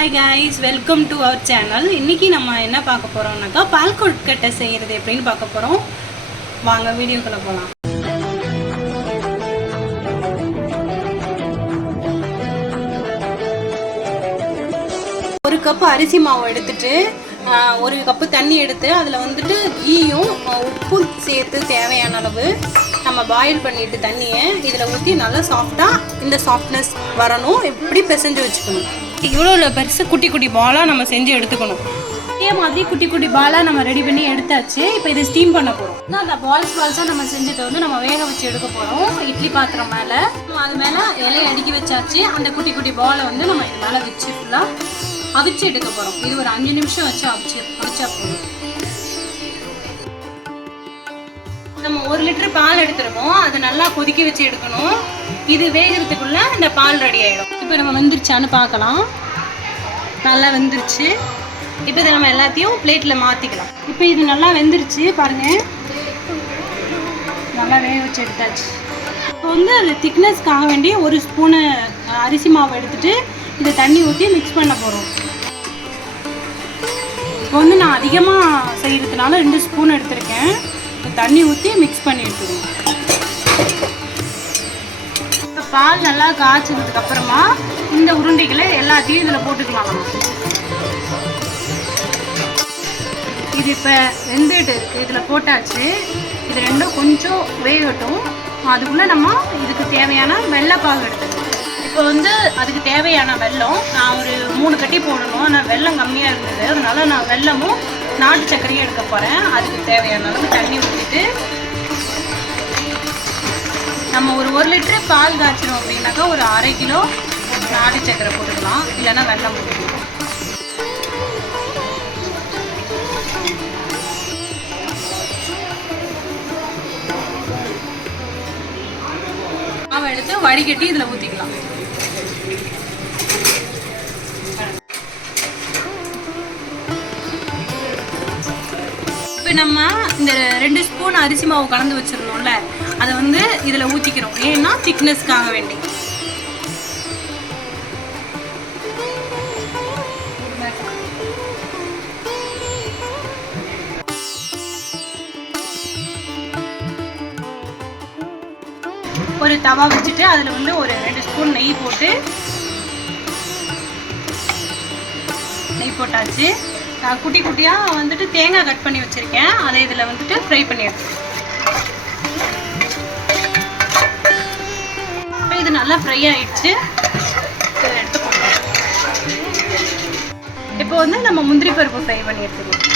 Hi guys, welcome to our channel. இன்றைக்கி நம்ம என்ன பார்க்க போகிறோம்னாக்கா பால் கொழுக்கட்டை செய்கிறது எப்படின்னு பார்க்க போகிறோம். வாங்க வீடியோக்குள்ளே போகலாம். ஒரு கப்பு அரிசி மாவு எடுத்துட்டு ஒரு கப்பு தண்ணி எடுத்து அதில் வந்துட்டு கீயும் உப்பு சேர்த்து தேவையான அளவு நம்ம பாயில் பண்ணிட்டு தண்ணியை இதில் ஊற்றி நல்லா சாஃப்டாக இந்த சாஃப்ட்னஸ் வரணும். எப்படி பிசைஞ்சு வச்சுக்கணும். இவ்வளோ பெருசு குட்டி குட்டி பாலாக நம்ம செஞ்சு எடுத்துக்கணும். இதே மாதிரி குட்டி குட்டி பாலாக நம்ம ரெடி பண்ணி எடுத்தாச்சு. இப்போ இதை ஸ்டீம் பண்ண போகிறோம். அந்த பால்ஸாக நம்ம செஞ்சதை வந்து நம்ம வேக வச்சு எடுக்க போகிறோம். இட்லி பாத்திரம் மேலே அது மேலே இலையை அடுக்கி வச்சாச்சு. அந்த குட்டி குட்டி பாலை வந்து நம்ம இது மேலே வச்சு ஃபுல்லாக அவிச்சு எடுக்க போகிறோம். இது ஒரு 5 நிமிஷம் வச்சு அவிச்சா போதும். நம்ம 1 லிட்டர் பால் எடுத்துருக்கோம். அதை நல்லா கொதிக்க வச்சு எடுக்கணும். இது வேகிறதுக்குள்ள இந்த பால் ரெடி ஆகிடும். இப்போ நம்ம வெந்துருச்சான்னு பார்க்கலாம். நல்லா வெந்துருச்சு. இப்போ இதை நம்ம எல்லாத்தையும் பிளேட்டில் மாற்றிக்கலாம். இப்போ இது நல்லா வெந்துருச்சு பாருங்கள். நல்லா வேக வச்சு எடுத்தாச்சு. இப்போ வந்து அது திக்னஸ்க்காக வேண்டி 1 ஸ்பூனு அரிசி மாவு எடுத்துகிட்டு இதை தண்ணி ஊற்றி மிக்ஸ் பண்ண போகிறோம். இப்போ வந்து நான் அதிகமாக செய்கிறதுனால 2 ஸ்பூன் எடுத்திருக்கேன். தண்ணி ஊற்றி மிக்ஸ் பண்ணி எடுத்துக்கணும். இப்போ பால் நல்லா காய்ச்சதுக்கு அப்புறமா இந்த உருண்டைகளை எல்லாத்தையும் இதில் போட்டுக்கலாம். இது இப்போ வெந்துட்டு இருக்குது. இதில் போட்டாச்சு. இது ரெண்டும் கொஞ்சம் வேகட்டும். அதுக்குள்ளே நம்ம இதுக்கு தேவையான வெள்ளைப்பாகு எடுத்துக்கணும். இப்போ வந்து அதுக்கு தேவையான வெல்லம் நான் ஒரு 3 கட்டி போடணும். ஆனால் வெல்லம் கம்மியாக இருந்தது. அதனால நான் வெல்லமும் நாட்டு சர்க்கரையும் எடுக்க போகிறேன். அதுக்கு தேவையான அளவு தண்ணி ஊற்றிட்டு நம்ம ஒரு 1 லிட்டரு பால் காய்ச்சிடும் அப்படின்னாக்கா ஒரு 1/2 கிலோ நாட்டு சர்க்கரை போட்டுக்கலாம். இல்லைன்னா வெல்லம் போட்டுக்கலாம். மாவை எடுத்து வடிகட்டி இதில் ஊற்றிக்கலாம். இப்போ நம்ம இந்த 2 ஸ்பூன் அரிசி மாவு கலந்து வச்சிருந்தோம்ல, அதை வந்து இதில் ஊற்றிக்கிறோம். ஏன்னா திக்னஸ்க்காக வேண்டி. ஒரு தவா வச்சுட்டு அதில் வந்து ஒரு 2 ஸ்பூன் நெய் போட்டாச்சு. குட்டி குட்டியாக வந்துட்டு தேங்காய் கட் பண்ணி வச்சுருக்கேன். அதை இதில் வந்துட்டு ஃப்ரை பண்ணி எடுத்துக்கேன். இப்போ இது நல்லா ஃப்ரை ஆகிடுச்சு. இதை எடுத்து போடுறோம். இப்போ வந்து நம்ம முந்திரி பருப்பு ஃப்ரை பண்ணி எடுத்துக்கலாம்.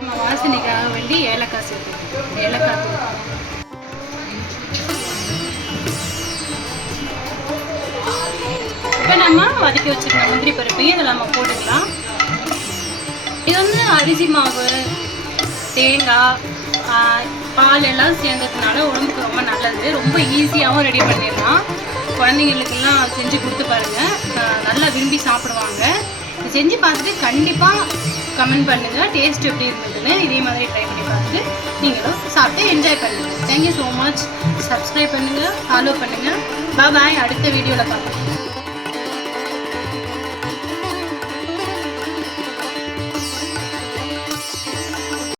நம்ம வாசனைக்காக வேண்டி ஏலக்காய் சேர்த்துக்கணும். ஏலக்காய் தூள் இப்போ நம்ம வதக்கி வச்சுருக்க முந்திரி பருப்பையும் இதில் நம்ம போட்டுக்கலாம். இது வந்து அரிசி மாவு, தேங்காய், பால் எல்லாம் சேர்ந்ததுனால உடம்புக்கு ரொம்ப நல்லது. ரொம்ப ஈஸியாகவும் ரெடி பண்ணிடலாம். குழந்தைங்களுக்கெல்லாம் செஞ்சு கொடுத்து பாருங்கள். நல்லா விரும்பி சாப்பிடுவாங்க. இது செஞ்சு பார்த்துட்டு கண்டிப்பாக கமெண்ட் பண்ணுங்கள் டேஸ்ட் எப்படி இருந்ததுன்னு. இதே மாதிரி ட்ரை பண்ணி பார்த்துட்டு நீங்களும் சாப்பிட்டு என்ஜாய் பண்ணுங்கள். Thank you so much. சப்ஸ்கிரைப் பண்ணுங்கள், ஃபாலோ பண்ணுங்கள். பாய். அடுத்த வீடியோவில் பார்க்கலாம்.